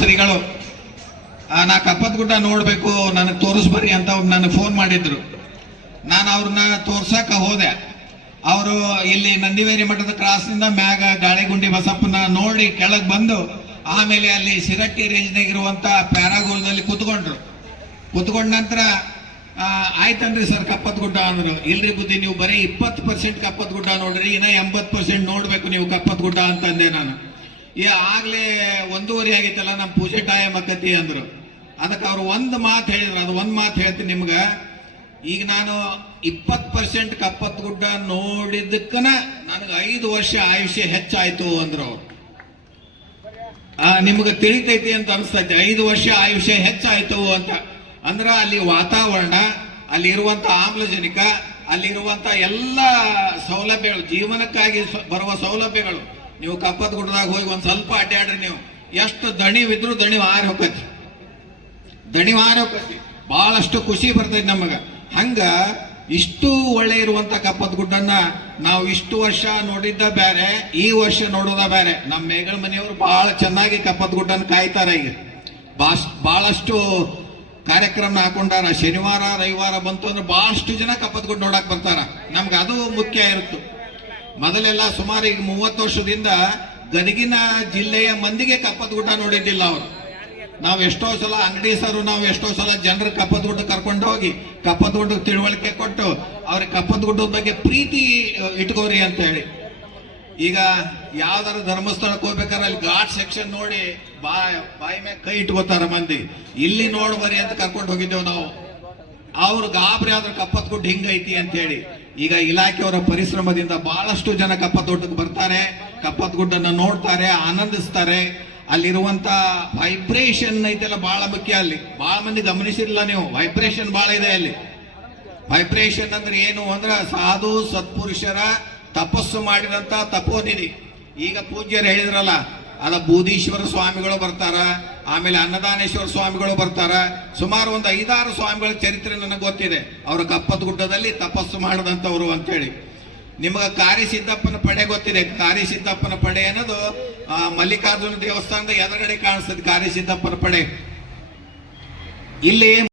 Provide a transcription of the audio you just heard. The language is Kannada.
ಶ್ರೀಗಳು ನಾ ಕಪ್ಪತ್ ಗುಡ್ಡ ನೋಡ್ಬೇಕು ನನಗೆ ತೋರಿಸ್ಬರಿ ಅಂತ ನನಗೆ ಫೋನ್ ಮಾಡಿದ್ರು. ನಾನು ಅವ್ರನ್ನ ತೋರ್ಸಕ ಹೋದೆ. ಅವರು ಇಲ್ಲಿ ನಂದಿವೇರಿ ಮಠದ ಕ್ರಾಸ್ನಿಂದ ಮ್ಯಾಗ ಗಾಳಿಗುಂಡಿ ಬಸಪ್ಪನ ನೋಡಿ ಕೆಳಗೆ ಬಂದು ಆಮೇಲೆ ಅಲ್ಲಿ ಸಿರಟ್ಟಿ ರೇಂಜ್ನಾಗಿರುವಂತ ಪ್ಯಾರಾಗೋಲ್ದಲ್ಲಿ ಕುತ್ಕೊಂಡ ನಂತರ ಆಯ್ತನ್ರಿ ಸರ್ ಕಪ್ಪತ್ ಗುಡ್ಡ ಅಂದ್ರು. ಇಲ್ರಿ ಬುದ್ಧಿ, ನೀವು ಬರೀ 20% ಕಪ್ಪತ್ ಗುಡ್ಡ ನೋಡ್ರಿ, ಇನ್ನ 80% ನೋಡ್ಬೇಕು ನೀವು ಕಪ್ಪತ್ ಗುಡ್ಡ ಅಂತಂದೆ ನಾನು. ಆಗ್ಲೇ 1:30 ಆಗಿತ್ತಲ್ಲ, ನಮ್ಮ ಪೂಜೆ ಟೈಮ್ ಆಕತಿ ಅಂದ್ರು. ಅದಕ್ಕೆ ಅವ್ರು ಒಂದು ಮಾತು ಹೇಳಿದ್ರು, ಅದು ಒಂದು ಮಾತು ಹೇಳ್ತೀನಿ ನಿಮ್ಗೆ. ಈಗ ನಾನು 20% ಕಪ್ಪತ್ ಗುಡ್ಡ ನೋಡಿದ್ದಕ್ಕನ ನನಗೆ 5 ವರ್ಷ ಆಯುಷ್ಯ ಹೆಚ್ಚಾಯ್ತು ಅಂದ್ರು ಅವ್ರು. ನಿಮ್ಗೆ ತಿಳಿತೈತಿ ಅಂತ ಅನಿಸ್ತೈತಿ, 5 ವರ್ಷ ಆಯುಷ್ಯ ಹೆಚ್ಚಾಯ್ತು ಅಂತ. ಅಂದ್ರ ಅಲ್ಲಿ ವಾತಾವರಣ, ಅಲ್ಲಿ ಇರುವಂತ ಆಮ್ಲಜನಕ, ಅಲ್ಲಿರುವಂತ ಎಲ್ಲ ಸೌಲಭ್ಯಗಳು, ಜೀವನಕ್ಕಾಗಿ ಬರುವ ಸೌಲಭ್ಯಗಳು, ನೀವು ಕಪ್ಪತ್ ಗುಡ್ಡದಾಗ ಹೋಗಿ ಒಂದ್ ಸ್ವಲ್ಪ ಅಡ್ಡಾಡ್ರಿ, ನೀವು ಎಷ್ಟು ದಣಿವಿದ್ರು ದಣಿವು ಹಾರಿ ಹೋಗತಿ, ಬಹಳಷ್ಟು ಖುಷಿ ಬರ್ತೈತಿ ನಮಗ. ಹಂಗ ಇಷ್ಟು ಒಳ್ಳೆ ಇರುವಂತ ಕಪ್ಪತ್ ಗುಡ್ಡನ್ನ ನಾವು ಇಷ್ಟು ವರ್ಷ ನೋಡಿದ್ದ ಬೇರೆ, ಈ ವರ್ಷ ನೋಡೋದ ಬೇರೆ. ನಮ್ಮ ಮೇಗಳ ಮನೆಯವರು ಬಹಳ ಚೆನ್ನಾಗಿ ಕಪ್ಪತ್ ಗುಡ್ಡನ್ನ ಕಾಯ್ತಾರ. ಈಗ ಬಹಳಷ್ಟು ಕಾರ್ಯಕ್ರಮ ಹಾಕೊಂಡಾರ. ಶನಿವಾರ ರವಿವಾರ ಬಂತು ಅಂದ್ರೆ ಬಹಳಷ್ಟು ಜನ ಕಪ್ಪತ್ ಗುಡ್ಡ ನೋಡಕ್ ಬರ್ತಾರ. ನಮ್ಗೆ ಅದು ಮುಖ್ಯ ಇರುತ್ತೆ. ಮೊದಲೆಲ್ಲ ಸುಮಾರು ಈಗ 30 ವರ್ಷದಿಂದ ಗದಗಿನ ಜಿಲ್ಲೆಯ ಮಂದಿಗೆ ಕಪ್ಪತ್ ಗುಡ್ಡ ನೋಡಿದ್ದಿಲ್ಲ ಅವರು. ನಾವು ಎಷ್ಟೋ ಸಲ ಅಂಗಡಿ ಸರು, ನಾವು ಎಷ್ಟೋ ಸಲ ಜನರ ಕಪ್ಪತ್ ಗುಡ್ಡ ಕರ್ಕೊಂಡು ಹೋಗಿ ಕಪ್ಪತ್ ಗುಡ್ಡ ತಿಳುವಳಿಕೆ ಕೊಟ್ಟು ಅವ್ರಿಗೆ ಕಪ್ಪತ್ ಗುಡ್ಡದ ಬಗ್ಗೆ ಪ್ರೀತಿ ಇಟ್ಕೋರಿ ಅಂತ ಹೇಳಿ. ಈಗ ಯಾವ್ದಾರ ಧರ್ಮಸ್ಥಳಕ್ಕೆ ಹೋಗ್ಬೇಕಾದ್ರೆ ಅಲ್ಲಿ ಘಾಟ್ ಸೆಕ್ಷನ್ ನೋಡಿ ಬಾಯಿ ಮೇಲೆ ಕೈ ಇಟ್ಕೋತಾರ ಮಂದಿ. ಇಲ್ಲಿ ನೋಡ್ಬರಿ ಅಂತ ಕರ್ಕೊಂಡು ಹೋಗಿದ್ದೇವೆ ನಾವು. ಅವ್ರು ಗಾಬರಿ ಆದ್ರೆ ಕಪ್ಪತ್ ಗುಡ್ಡ ಹಿಂಗೈತಿ ಅಂತ ಹೇಳಿ. ಈಗ ಇಲಾಖೆಯವರ ಪರಿಶ್ರಮದಿಂದ ಬಹಳಷ್ಟು ಜನ ಕಪ್ಪತ್ ಗುಡ್ಡಕ್ಕೆ ಬರ್ತಾರೆ, ಕಪ್ಪತ್ ಗುಡ್ಡನ್ನ ನೋಡ್ತಾರೆ, ಆನಂದಿಸ್ತಾರೆ. ಅಲ್ಲಿರುವಂತ ವೈಬ್ರೇಷನ್ ಐತೆಲ್ಲ ಬಹಳ ಮುಖ್ಯ. ಅಲ್ಲಿ ಬಹಳ ಮಂದಿ ಗಮನಿಸಿರ್ಲಿಲ್ಲ ನೀವು, ವೈಬ್ರೇಷನ್ ಬಹಳ ಇದೆ ಅಲ್ಲಿ. ವೈಬ್ರೇಷನ್ ಅಂದ್ರೆ ಏನು ಅಂದ್ರೆ ಸಾಧು ಸತ್ಪುರುಷರ ತಪಸ್ಸು ಮಾಡಿದಂತ ತಪೋನಿಧಿ. ಈಗ ಪೂಜ್ಯರು ಹೇಳಿದ್ರಲ್ಲ, ಅದ ಬೂದೀಶ್ವರ ಸ್ವಾಮಿಗಳು ಬರ್ತಾರ, ಆಮೇಲೆ ಅನ್ನದಾನೇಶ್ವರ ಸ್ವಾಮಿಗಳು ಬರ್ತಾರ. ಸುಮಾರು ಒಂದು 5-6 ಸ್ವಾಮಿಗಳ ಚರಿತ್ರೆ ನನಗೆ ಗೊತ್ತಿದೆ. ಅವರು ಕಪ್ಪತ್ ಗುಡ್ಡದಲ್ಲಿ ತಪಸ್ಸು ಮಾಡದಂತವ್ರು ಅಂತೇಳಿ. ನಿಮಗೆ ಕಾರಿಸಿದ್ದಪ್ಪನ ಪಡೆ ಗೊತ್ತಿದೆ. ಕಾರಿಸಿದ್ದಪ್ಪನ ಪಡೆ ಅನ್ನೋದು ಮಲ್ಲಿಕಾರ್ಜುನ ದೇವಸ್ಥಾನದ ಎದುರುಗಡೆ ಕಾಣಿಸ್ತದೆ. ಕಾರಿಸಿದ್ದಪ್ಪನ ಪಡೆ ಇಲ್ಲಿ